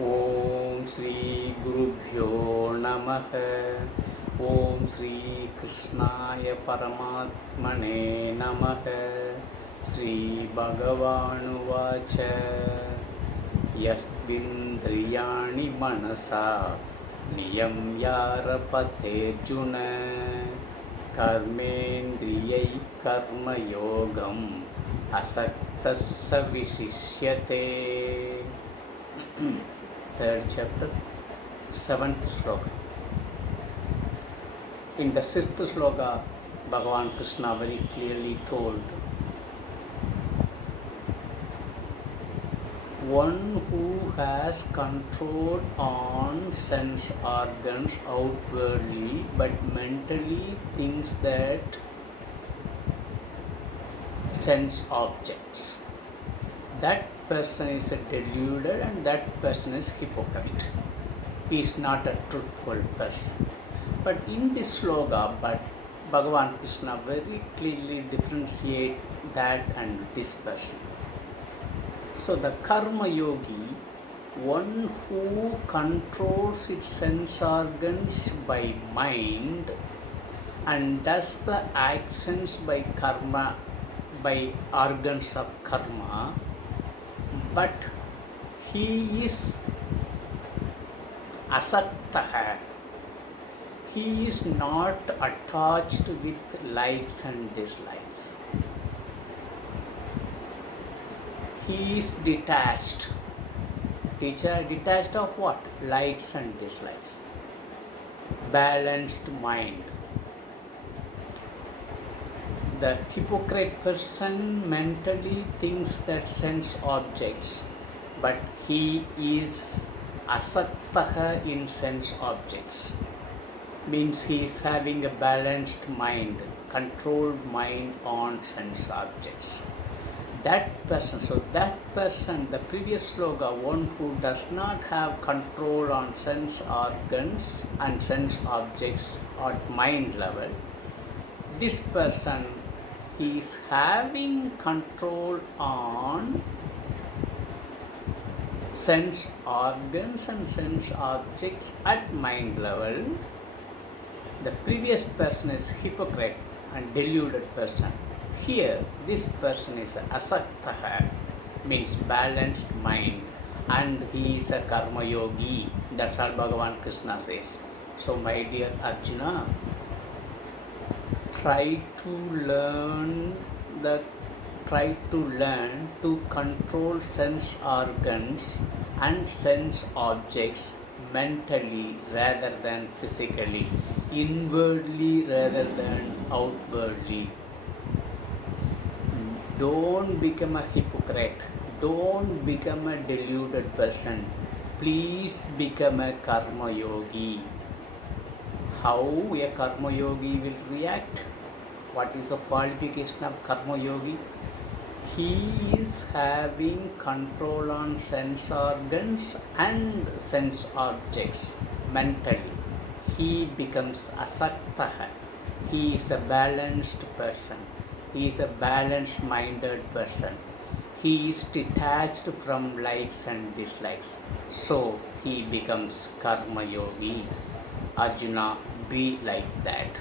ओम श्री गुरुभ्यो नमः। ओम श्री कृष्णाय परमात्मने नमः। श्री भगवानुवाच यस्त्विन्द्रियाणि मनसा नियम्यारभतेऽर्जुन कर्मेन्द्रियैः कर्मयोगम् असक्तः स विशिष्यते। Third chapter, 7th sloka. In the 6th sloka, Bhagavan Krishna very clearly told, one who has control on sense organs outwardly but mentally thinks that sense objects, that person is a deluded and that person is hypocrite. He is not a truthful person. But in this sloka, Bhagavan Krishna very clearly differentiate that and this person. So the karma yogi, one who controls its sense organs by mind and does the actions by karma, by organs of karma, but he is asaktaha. He is not attached with likes and dislikes. He is detached. Detached of what? Likes and dislikes. Balanced mind. The hypocrite person mentally thinks that sense objects, but he is asaktaha in sense objects. Means he is having a balanced mind, controlled mind on sense objects. That person, the previous sloka, one who does not have control on sense organs and sense objects at mind level, this person is having control on sense organs and sense objects at mind level. The previous person is hypocrite and deluded person. Here, this person is asaktaha, means balanced mind, and he is a karma yogi. That's all Bhagavan Krishna says. So, my dear Arjuna, try to learn to control sense organs and sense objects mentally rather than physically, inwardly rather than outwardly. Don't become a hypocrite, don't become a deluded person, please become a karma yogi. How a karma yogi will react? What is the qualification of karma yogi? He is having control on sense organs and sense objects mentally. He becomes asaktaha. He is a balanced person. He is a balanced minded person. He is detached from likes and dislikes. So he becomes karma yogi. Arjuna, be like that.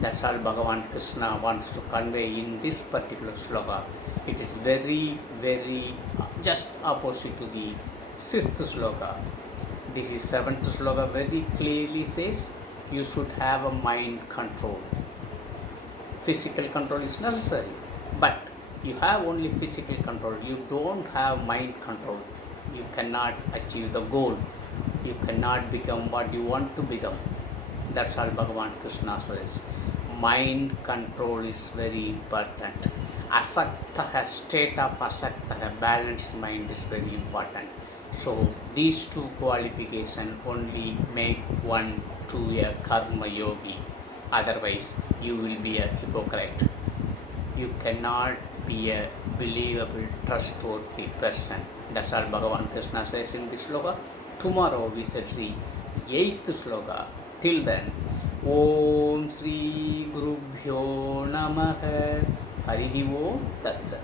That's all Bhagavan Krishna wants to convey in this particular sloka. It is very, very just opposite to the 6th sloka. This is 7th sloka very clearly says you should have a mind control. Physical control is necessary, but you have only physical control. You don't have mind control. You cannot achieve the goal. You cannot become what you want to become. That's all Bhagavan Krishna says. Mind control is very important. Asaktaha, state of asaktaha, balanced mind is very important. So these two qualifications only make one to a karma yogi. Otherwise, you will be a hypocrite. You cannot be a believable, trustworthy person. That's all Bhagavan Krishna says in this sloka. Tomorrow we shall see 8th sloka. Till then, Om Shri Gurubhyo Namaha. Harihi Om Tat Sat.